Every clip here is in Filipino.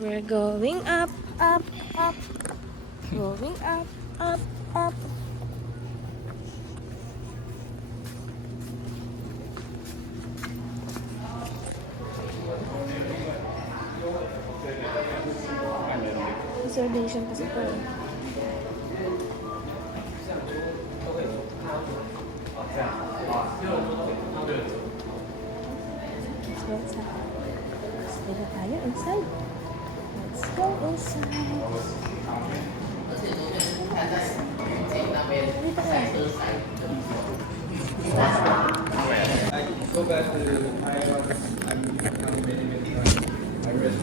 We're going up, up, up. Going up, up, up. Reservation kasi ito. Let's go inside. Stay na tayo inside. Let's go inside. Dito ka. I go back to Taiwan. I read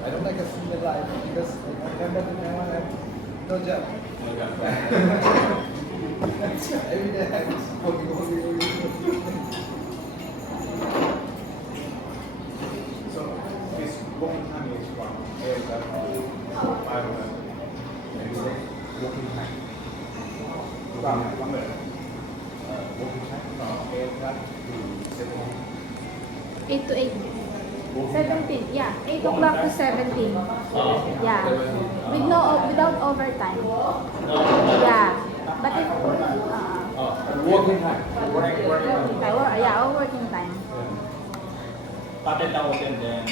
I don't like a single life because I remember to Taiwan I have no job. Every day I was working. So this walking time is one. Walking time. Walking time to 8 to 8. 17, yeah. 8 o'clock to 17. Yeah. Without overtime. Yeah. But if working time. yeah, all working time. Patent na open then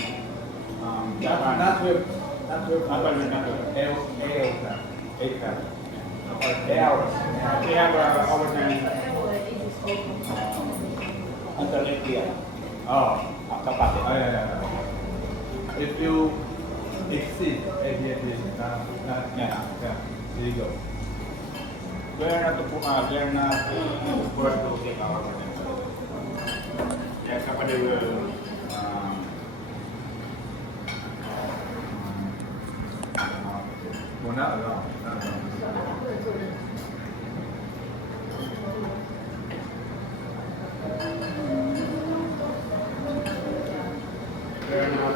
Japan. Not with 8 hours. We have overtime until 8 p.m. After patent. If you exceed 8 years, Yeah. there you go. We're not forced to take our overtime. Yeah, company will Well, not at all. we're not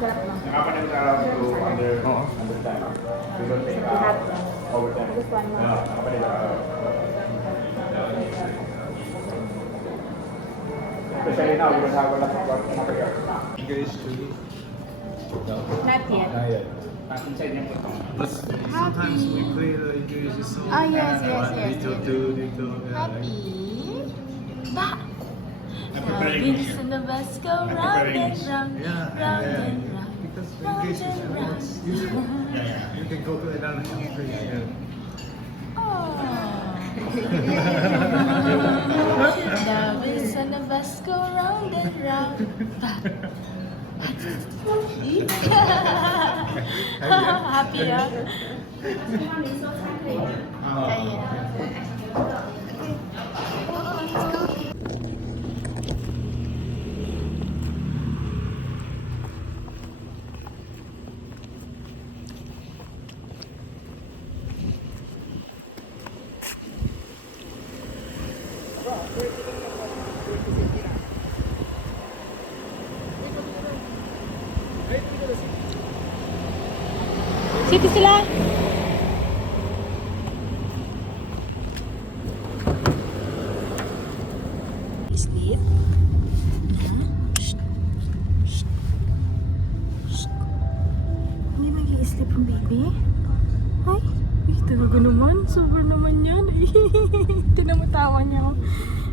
the company will allow to understand. We don't take overtime. Just one more. The company will allow. Especially now, we don't have a lot of work material. Engaged to Not yet. Not yet. Not inside yung putong. But sometimes we play the English song. Ah, yes. Little. Happy. Ba. I'm preparing Happy it. in the bus go I'm round preparing and it. round, round and round. Because English is useful. Yeah. You can go to another country. Oh. The wheels on the bus go round and round. Happy, ah? City sila. Sleep. Hindi mag-i-sleep ang baby. Ay, talaga naman. Sobrang naman yan. Tinan mo tawa niya.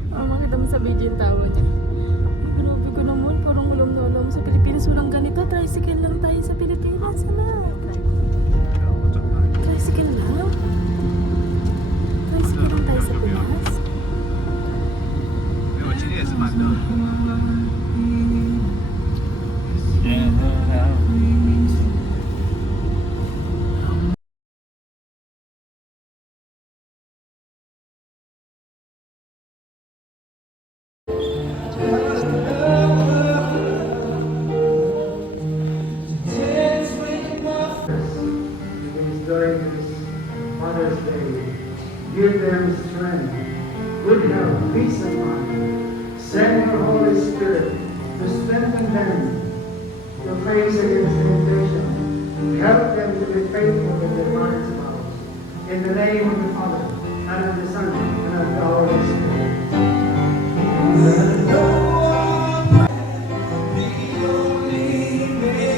Makita mo sa video yung tawa niya. Ay, grabe ko naman. Parang ulam na alam sa Pilipinas. Walang ganito. Tricycle lang tayo sa Pilipinas. Sana. Tricycle lang? Tricycle lang tayo sa Pinas? During this Mother's Day, give them strength, good health, peace of mind. Send your Holy Spirit to strengthen them to face against temptation. Help them to be faithful in their mother's vows. In the name of the Father, and of the Son, and of the Holy Spirit. Amen.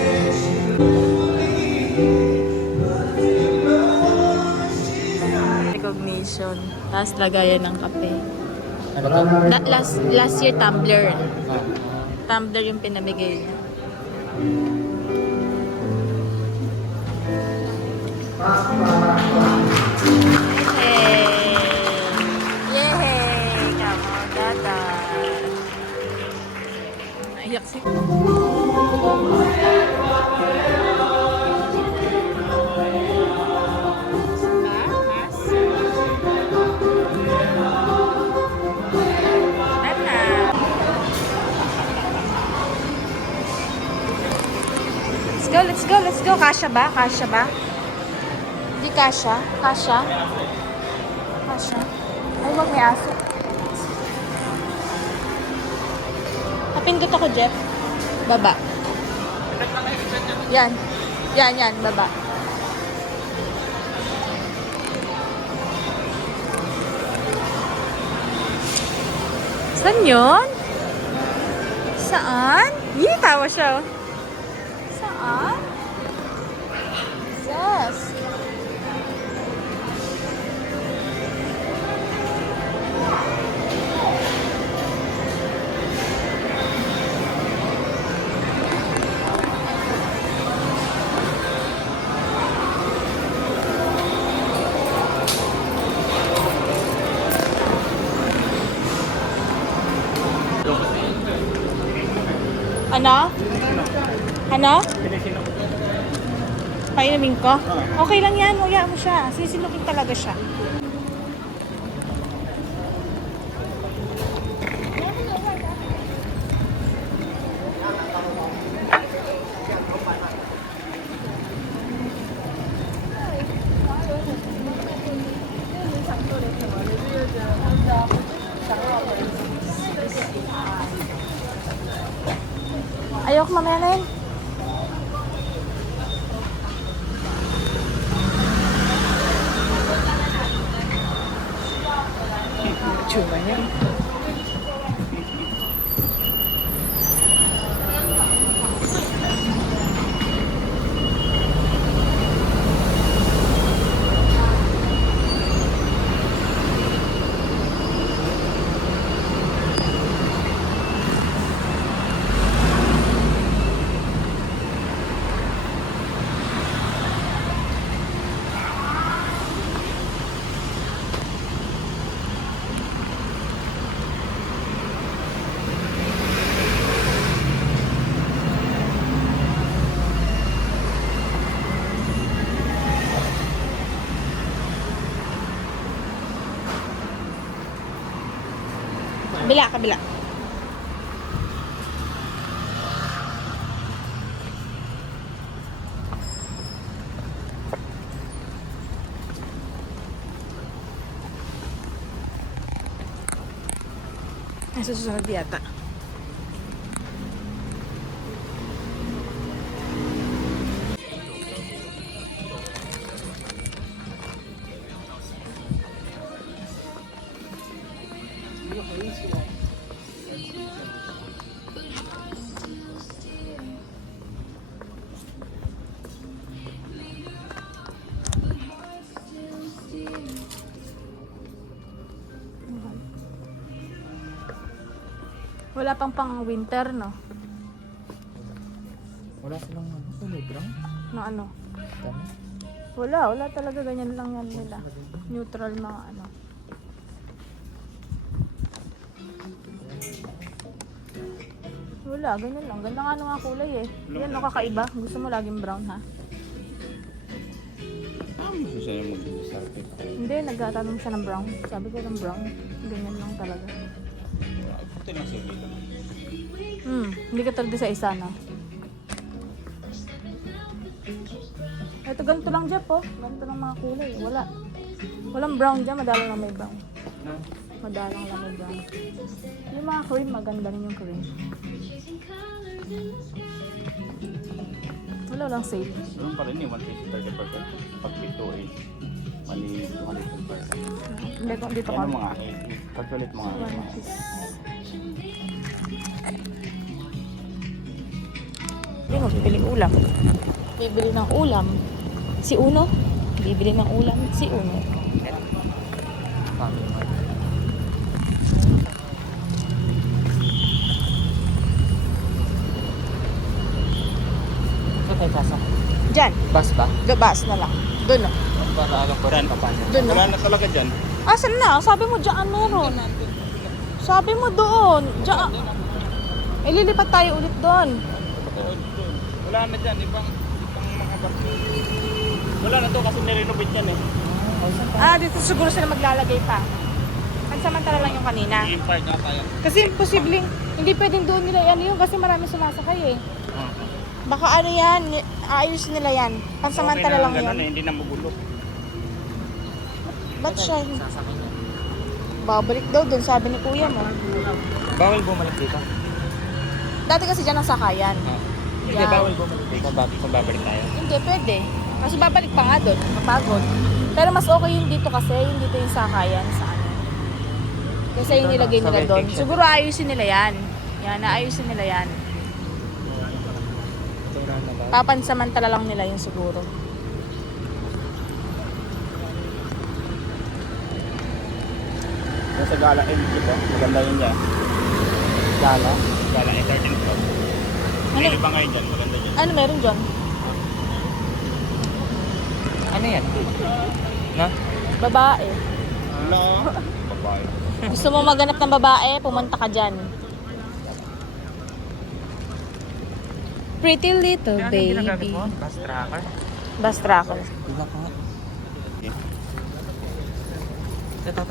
Recognition. Tapos lagayan ng kape. Ano to? Last year, tumbler. Tumbler yung pinamigay niya. Yay! Come on, dada. Naiyak si... Let's go. Kasha ba? Di kasha? Kasha? Ay, wag may aso. Napindot ako, Jeff. Baba. Yan, baba. Saan yun? Saan? Yee, tawa siya, oh. Saan? Yes. Ano? Painumin ko? Okay lang yan, huwag mo siya. Sisinukin talaga siya. Ayoko mamaya na yun. Chuma niya. Kabila. Ay, susunod yata. Wala pang winter, no? Wala silang may brown? No, ano? Dami. Wala talaga, ganyan lang yan nila. Neutral mga ano. Wala, ganyan lang. Ganda nga nga kulay eh. Yan, nakakaiba. Gusto mo laging brown, ha? Gusto niya mag-start. Hindi, nagtatanong siya ng brown. Sabi ko ng brown. Ganyan lang talaga. Puti lang siya dito. Hindi ka talaga sa isa, no? Ito, ganito lang, Jeff, oh. Ganito lang mga kulay. Walang brown dyan. Madalang lang may brown. Madalang lang may brown. Yung mga cream, maganda rin yung cream. Wala lang sale. Doon pa rin eh, 150-30%. Pag pito eh, mali 200%. Hindi ko, dito Yan ka. ang mga 8. Calculate mga 1 piece. Hindi, magpipiling ulam. Bibili ng ulam. Si Uno. Bibili ng ulam si Uno. Saan tayo pasok? Diyan. Bus ba? Gabas na lang. Doon na. Para alam ko rin pa paano. Doon na. Wala na talaga dyan. Asan na? Sabi mo dyan meron. Sabi mo doon. Dyan. Ililipat tayo ulit doon. Wala na dyan. Ibang mga bus. Wala na to kasi nirenovate yan eh. Ah, dito siguro sila maglalagay pa. Pansamantala lang yung kanina. I-impart na tayo. Kasi posibleng hindi pwedeng doon nila yan yun kasi marami sumasakay eh. Baka ano yan, ayusin nila yan. Pansamantala lang ganun yun. eh, hindi na magulo. Ba't siya? Sasakay niya. Babalik daw doon, sabi ni kuya mo. Bawal bumalik dito. Dati kasi dyan ang sakayan. Hindi, Yan. bawal bumalik dito. Kung babalik tayo. Hindi, pwede. Kasi babalik pa nga doon, kapagod. Pero mas okay yung dito kasi, yung dito yung sakayan sa ano. Kasi yung nilagay Sa nila doon. vacation. Siguro ayusin nila yan. Yan, naayusin nila yan. Tura na ba? Papansamantala lang nila yung siguro. Yung sa Gala Entry po, maganda yun dyan. Gala. Gala Entertainment Club. Ano? Ano ba ngayon dyan? Maganda dyan. Ano meron dyan? Ano yan? Na? Babae. Wala. Babae. Gusto mo maganap ng babae, pumunta ka dyan. Pretty little Ano yung baby. ginagamit mo? Bus tracker? Bus tracker. Iba ka nga. Ito.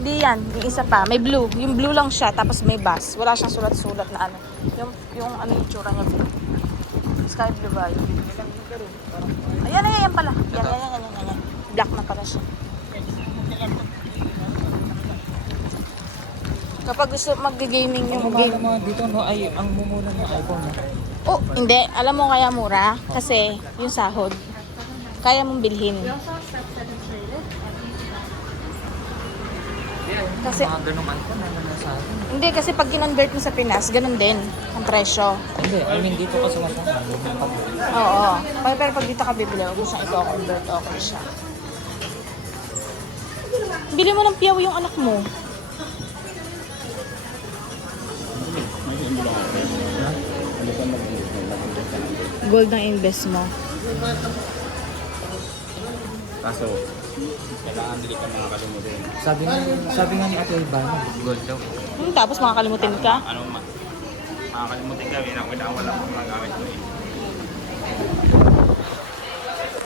Hindi yan, yung isa pa. May blue. Yung blue lang siya, tapos may bus. Wala siyang sulat-sulat na ano. Yung ano yung tsura niya blue. Sky blue ba yun? Ayan, yan pala. Yan. Black na pala siya. Kapag gusto mag-gaming yung Ang game. mo dito, no? Ay, ang mumuna ng iPhone, no? Oh, hindi. Alam mo kaya mura? Kasi yung sahod. Kaya mong bilhin. Kasi, Mga ganong iPhone, ano na sa akin? hindi, kasi pag kinonvert mo sa Pinas, ganun din ang presyo. Hindi, I mean dito kasi masama. Oo. Pero pag dito ka bibili, huwag mo siyang i-convert, okay siya. Bili mo ng piyaw yung anak mo. Gold ang invest mo. Kaso, kailangan hindi ka makakalimutin. Sabi nga ni Ate Ibarra, gold daw. Tapos makakalimutin ka. Ano, makakalimutin ka, wala akong magamit mo eh.